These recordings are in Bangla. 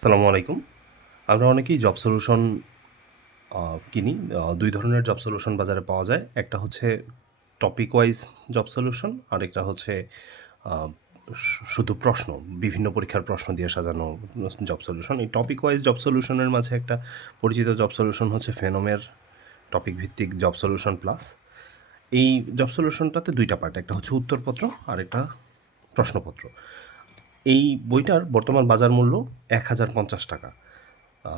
আসসালামু আলাইকুম। আমরা অনেকেই জব সলিউশন কিনি। ২ ধরনের জব সলিউশন বাজারে পাওয়া যায়। একটা হচ্ছে টপিক ওয়াইজ জব সলিউশন, আরেকটা হচ্ছে আ শুধু প্রশ্ন, বিভিন্ন পরীক্ষার প্রশ্ন দিয়ে সাজানো জব সলিউশন। এই টপিক ওয়াইজ জব সলিউশনের মাঝে একটা পরিচিত জব সলিউশন হচ্ছে ফেনোমের টপিক ভিত্তিক জব সলিউশন প্লাস। এই জব সলিউশনটাতে ২ টা পার্ট। একটা হচ্ছে উত্তরপত্র, আরেকটা প্রশ্নপত্র। এই বইটার বর্তমান বাজার মূল্য ৳১,০৫০। আ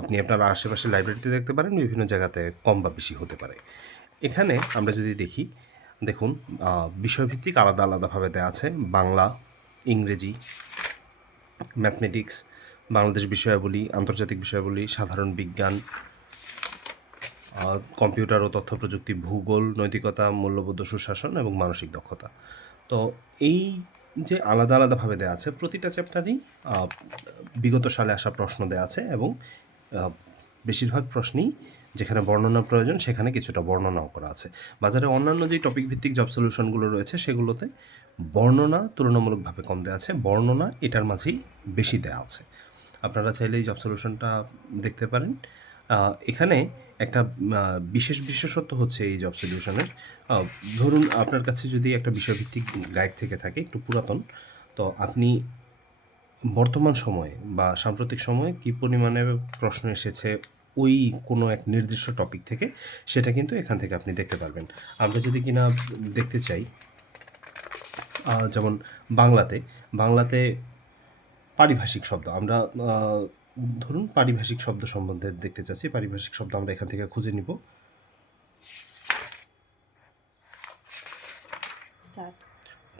আপনি আপনার আশেপাশের লাইব্রেরিতে দেখতে পারেন, বিভিন্ন জায়গাতে কম বা বেশি হতে পারে। এখানে আমরা যদি দেখি, দেখুন বিষয়ভিত্তিক আলাদা, আলাদাভাবে দেয়া আছে। বাংলা, ইংরেজি, ম্যাথমেটিক্স, বাংলাদেশ বিষয়াবলী, আন্তর্জাতিক বিষয়াবলী, সাধারণ বিজ্ঞান, কম্পিউটার ও তথ্য প্রযুক্তি, ভূগোল, নৈতিকতা, মূল্যবোধ ও সুশাসন এবং মানসিক দক্ষতা। তো এই যে আলাদা, আলাদাভাবে দেয়া আছে, প্রতিটা চ্যাপ্টারেই আ বিগত সালে আসা প্রশ্ন দেয়া আছে এবং আ বেশিরভাগ প্রশ্নেই যেখানে বর্ণনা প্রয়োজন সেখানে কিছুটা বর্ণনাও করা আছে। বাজারে অন্যান্য যেই টপিক ভিত্তিক জব সলিউশনগুলো রয়েছে সেগুলোতে বর্ণনা তুলনামূলকভাবে কম দেয়া আছে। বর্ণনা এটার মাঝেই বেশি দেয়া আছে। আপনারা চাইলে এই জব সলিউশনটা দেখতে পারেন। আ এখানে একটা আ বিশেষত্ব হচ্ছে এই জব সলিউশনের। আ ধরুন আপনার কাছে যদি একটা বিষয়ভিত্তিক গাইড থেকে থাকে, একটু পুরাতন, তো আপনি বর্তমান সময়ে বা সাম্প্রতিক সময়ে কি পরিমাণে প্রশ্ন এসেছে ওই কোনো এক নির্দিষ্ট টপিক থেকে, সেটা কিন্তু এখান থেকে আপনি দেখতে পারবেন। আমরা যদি কিনা দেখতে চাই, যেমন বাংলাতে পারিভাষিক শব্দ আমরা আ ধরুন পারিভাষিক শব্দ সম্বন্ধে দেখতে চাচ্ছি। পারিভাষিক শব্দ আমরা এখান থেকে খুঁজে নিব।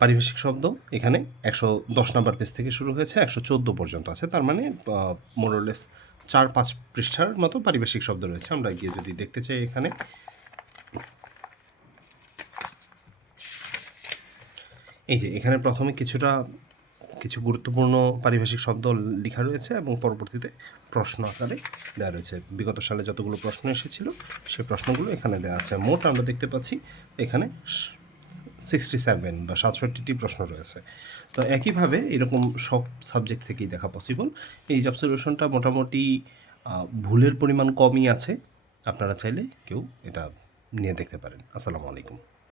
পারিভাষিক শব্দ এখানে ১১০ নাম্বার পেজ থেকে শুরু হয়েছে, ১১৪ পর্যন্ত আছে। তার মানে মোর অর লেস ৪-৫ পৃষ্ঠার মতো পারিভাষিক শব্দ রয়েছে। আমরা গিয়ে যদি দেখতে চাই এখানে, এই যে এখানে প্রথমে কিছু গুরুত্বপূর্ণ পারিভাষিক শব্দ লিখা রয়েছে এবং পরবর্তীতে প্রশ্ন আকারে দেওয়া রয়েছে। বিগত সালে যতগুলো প্রশ্ন এসেছিল সেই প্রশ্নগুলো এখানে দেওয়া আছে। মোট আমরা দেখতে পাচ্ছি এখানে 67 বা ৬৭টি প্রশ্ন রয়েছে। তো একইভাবে এরকম সব সাবজেক্ট থেকেই দেখা পসিবল। এই জব সলিউশনটা মোটামুটি ভুলের পরিমাণ কমই আছে। আপনারা চাইলে কেউ এটা নিয়ে দেখতে পারেন। আসসালামু আলাইকুম।